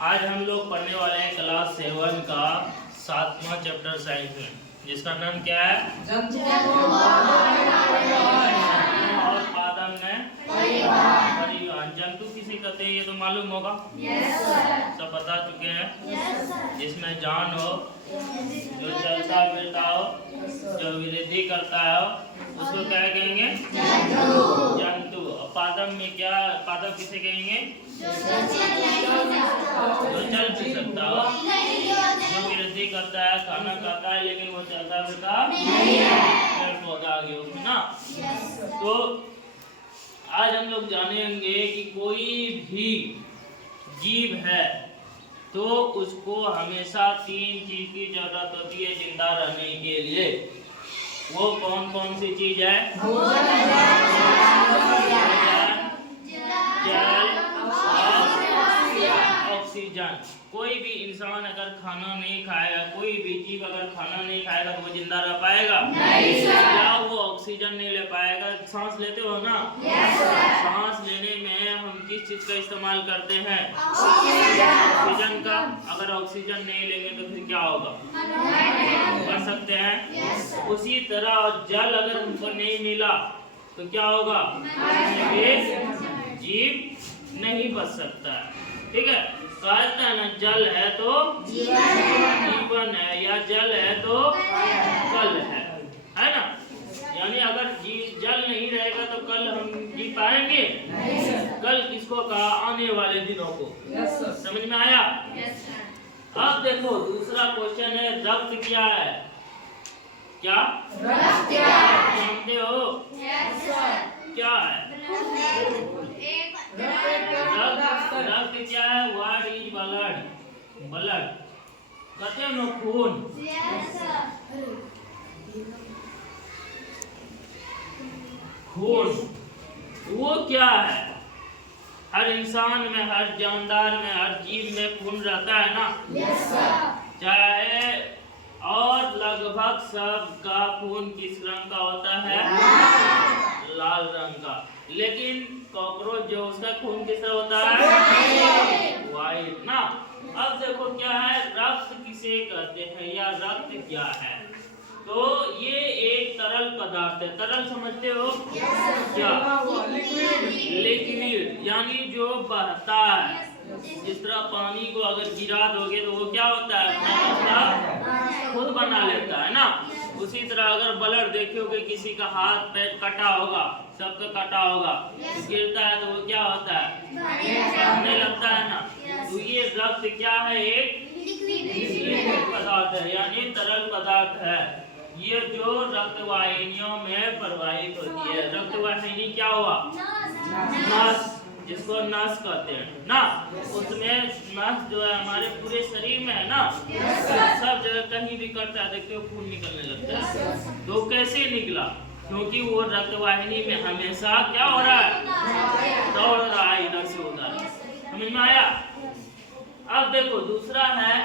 आज हम लोग पढ़ने वाले हैं क्लास 7 का 7वां चैप्टर साइंस में, जिसका नाम क्या है? और पादन में परिवहन। जंतु किसे कहते हैं ये तो मालूम होगा। सब बता चुके हैं। जिसमें जान हो, जो चलता फिरता हो, जो वृद्धि करता है उसको क्या कहेंगे? जंतु। पादप में क्या? पादप किसे कहेंगे? जो चल भी सकता हो, जो वृद्धि करता है, खाना खाता है, लेकिन वो चलता फिरता पेड़ पौधा आगे होगा ना। तो आज हम लोग जानेंगे कि कोई भी जीव है तो उसको हमेशा 3 चीज की जरूरत होती है जिंदा रहने के लिए। वो कौन कौन सी चीज है? जल, ऑक्सीजन। कोई भी इंसान अगर खाना नहीं खाएगा, कोई भी जीव अगर खाना नहीं खाएगा तो वो जिंदा रह पाएगा? क्या वो ऑक्सीजन नहीं ले पाएगा? सांस लेते हो ना? सांस लेने में हम किस चीज का इस्तेमाल करते हैं? ऑक्सीजन का। अगर ऑक्सीजन नहीं लेंगे तो फिर क्या होगा? कर सकते हैं। उसी तरह जल अगर हमको नहीं मिला तो क्या होगा? जीव नहीं बच सकता है। ठीक है, कहते हैं ना, जल है तो जीवन है, या जल है तो कल है ना। यानी अगर जल नहीं रहेगा तो कल हम जी पाएंगे? कल किसको कहा? आने वाले दिनों को। समझ में आया? अब देखो दूसरा क्वेश्चन है, रक्त क्या है? क्या रक्त जानते हो? क्या है रक्त? क्या है? What is blood? ब्लड कहते हैं ना, खून। खून वो क्या है? हर इंसान में, हर जानदार में, हर जीव में खून रहता है ना। चाहे और लगभग सबका खून किस रंग का होता है? लाल रंग का। लेकिन कॉकरोच जो, उसका खून किस तरह होता है? व्हाइट ना। अब देखो क्या है, रक्त किसे कहते हैं या रक्त क्या है? तो ये एक तरल पदार्थ है। तरल समझते हो? क्या? लिक्विड, यानी जो बहता है। जिस तरह पानी को अगर गिरा दोगे तो वो क्या होता है? अपना रास्ता खुद बना लेता है ना। उसी तरह अगर ब्लड देखोगे, किसी का हाथ पैर कटा होगा, सबका कटा होगा, तो गिरता है तो वो क्या होता है? बहने लगता है ना। तो ये रक्त क्या है? एक लिक्विड पदार्थ है, यानी तरल पदार्थ है। ये जो रक्त वाहिनियों में प्रवाहित होती है। रक्त वाहिनी क्या हुआ? नस, जिसको नस कहते हैं ना। उसमें नस जो है हमारे पूरे शरीर में है ना। सब जगह कहीं भी करता है, देखते हो खून निकलने लगता है। तो कैसे निकला? क्योंकि वो रक्त वाहिनी में हमेशा क्या हो रहा है? दौड़ रहा है इधर से उधर। समझ में आया? अब देखो दूसरा है,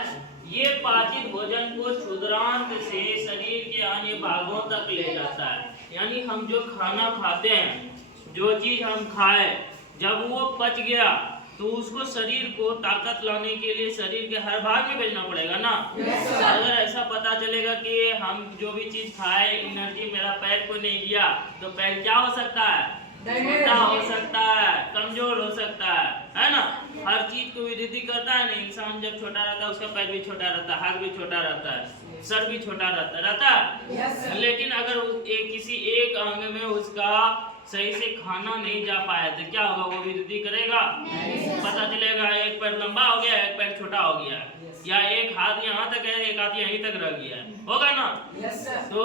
ये पाचित भोजन को क्षुद्रांत से शरीर के अन्य भागों तक ले जाता है। यानी हम जो खाना खाते हैं, जो चीज हम खाए, जब वो पच गया तो उसको शरीर को ताकत लाने के लिए शरीर के हर भाग में भेजना पड़ेगा ना। अगर ऐसा पता चलेगा कि हम जो भी चीज खाए, एनर्जी मेरा पैर को नहीं दिया, तो पैर क्या हो सकता है? छोटा हो सकता है, कमजोर हो सकता है ना। हर चीज को वृद्धि करता है ना। इंसान जब छोटा रहता है उसका पैर भी छोटा रहता है, हाथ भी छोटा रहता है, सर भी छोटा रहता है। लेकिन अगर किसी एक अंग में उसका सही से खाना नहीं जा पाया तो क्या होगा? वो वृद्धि करेगा? पता चलेगा एक पैर लंबा हो गया, एक पैर छोटा हो गया, या एक हाथ यहाँ तक है, एक हाथ यहीं तक रह गया, होगा ना। तो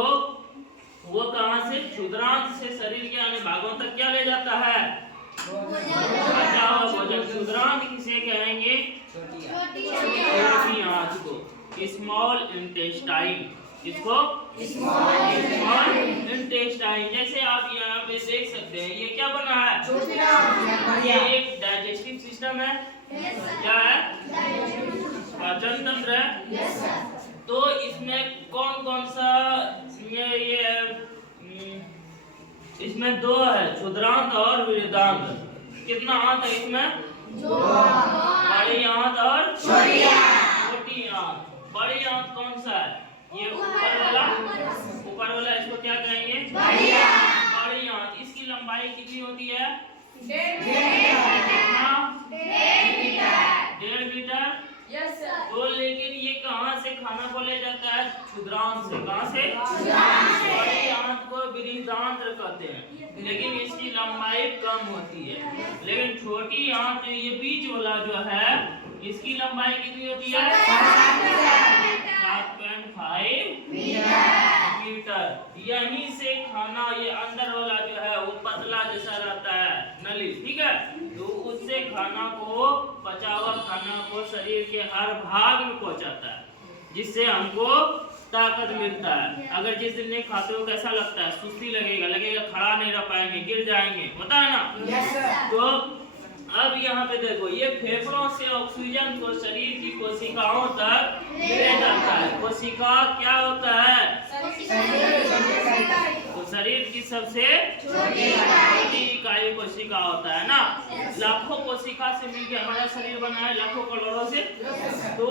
वो कहाँ से? क्षुद्रांत से शरीर के अन्य भागों तक क्या ले जाता है? अच्छा भोजन। क्षुद्रांत किसे कहेंगे? छोटी आंत को, स्मॉल इंटेस्टाइन। किसको? Small intestine. जैसे आप यहाँ पे देख सकते हैं, ये क्या बना है? ये एक डाइजेस्टिव सिस्टम है। क्या है? पाचन तंत्र है। तो इसमें कौन कौन सा ये इसमें 2 है, क्षुद्रांत और वृद्धांत। कितना आंत है इसमें? बड़ी आंत और ये ऊपर वाला इसको क्या कहेंगे? बड़ी आंत। इसकी लंबाई कितनी होती है? 1.5 मीटर। तो लेकिन ये कहाँ से खाना को ले जाता है? क्षुद्रांत से। कहाँ से? बड़ी आंत को बृहदांत्र कहते हैं, लेकिन इसकी लंबाई कम होती है। लेकिन छोटी आंत जो ये बीच वाला जो है, इसकी लंबाई कितनी होती है? 7.5 मीटर। यहीं से खाना, ये अंदर वाला जो है वो पतला जैसा रहता है नली, ठीक है, तो उससे खाना को, पचा हुआ खाना को शरीर के हर भाग में पहुंचाता है, जिससे हमको ताकत मिलता है। अगर जिस दिन नहीं खाते हो कैसा लगता है? सुस्ती लगेगा, खड़ा नहीं रह पाएंगे, गिर जाएंगे, होता है ना? तो अब यहाँ पे देखो, ये फेफड़ों से ऑक्सीजन को शरीर की कोशिकाओं तक ले जाता है। कोशिका क्या होता है? तो शरीर की सबसे छोटी इकाई कोशिका होता है ना। लाखों कोशिका से मिलकर हमारा शरीर बना है, लाखों करोड़ों से। तो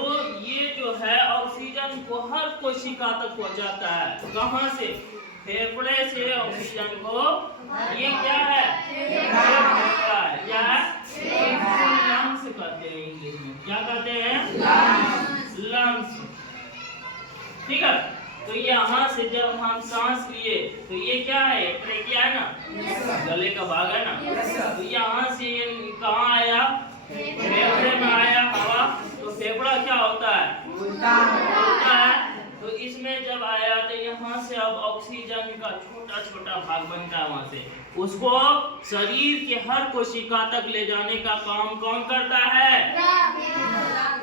ये जो है ऑक्सीजन को हर कोशिका तक पहुंचाता है। कहाँ से? फेफड़े से ऑक्सीजन को। ये क्या है? क्या है? लंग्स कहते हैं इंग्लिश में। क्या कहते हैं? लंग्स। ठीक है, तो यहाँ से जब हम सांस लिए तो ये क्या है? ट्रेकिया है ना, गले का भाग है ना। तो यहाँ से ये कहाँ आया? फेफड़े में आया हवा। तो फेफड़ा क्या होता है? उल्टा है। तो इसमें जब आया तो यहाँ से अब ऑक्सीजन का छोटा छोटा भाग बनता है, वहाँ से उसको शरीर के हर कोशिका तक ले जाने का काम कौन करता है?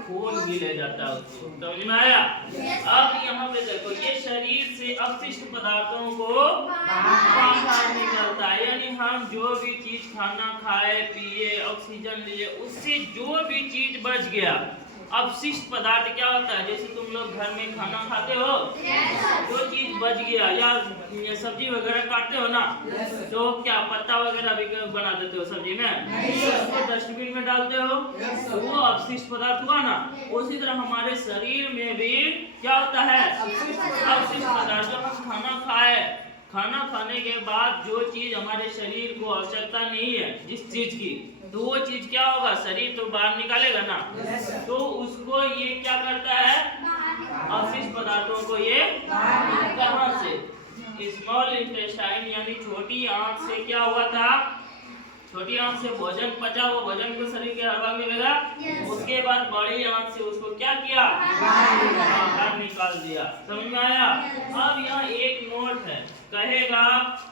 खून भी ले जाता है उसको। समझ में आया? अब यहाँ पे देखो, ये शरीर से अपशिष्ट पदार्थों को बाहर निकलता है। यानी हम जो भी चीज खाना खाए, पिए, ऑक्सीजन लिए, उससे जो भी चीज बच गया, अपशिष्ट पदार्थ क्या होता है? जैसे तुम लोग घर में खाना खाते हो, जो चीज बच गया, या सब्जी वगैरह काटते हो ना, तो क्या पत्ता वगैरह भी बना देते हो सब्जी में, उसको डस्टबिन में डालते हो, तो वो अपशिष्ट पदार्थ हुआ ना। उसी तरह हमारे शरीर में भी क्या होता है? अपशिष्ट पदार्थ। जो हम खाना खाए, खाना खाने के बाद जो चीज हमारे शरीर को आवश्यकता नहीं है, जिस चीज की, तो वो चीज क्या होगा? शरीर तो बाहर निकालेगा ना। तो उसको ये क्या करता है? अपशिष्ट पदार्थों को ये कहाँ से? स्मॉल इंटेस्टाइन यानी छोटी आंत से क्या हुआ था? छोटी आंत से भोजन पचा, वो भोजन को शरीर के हर भाग में लगा। उसके बाद बड़ी आंत से उसको क्या किया? बाहर निकाल दिया। समझ में आया? अब यहाँ एक नोट है, कहेगा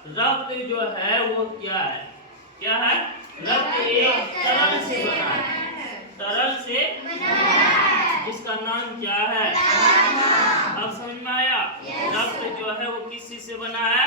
रक्त जो है वो क्या है? क्या है? रक्त एक तरल से बना है। तरल से जिसका नाम क्या है? अब समझ में आया? रक्त जो है वो किस चीज से बना है?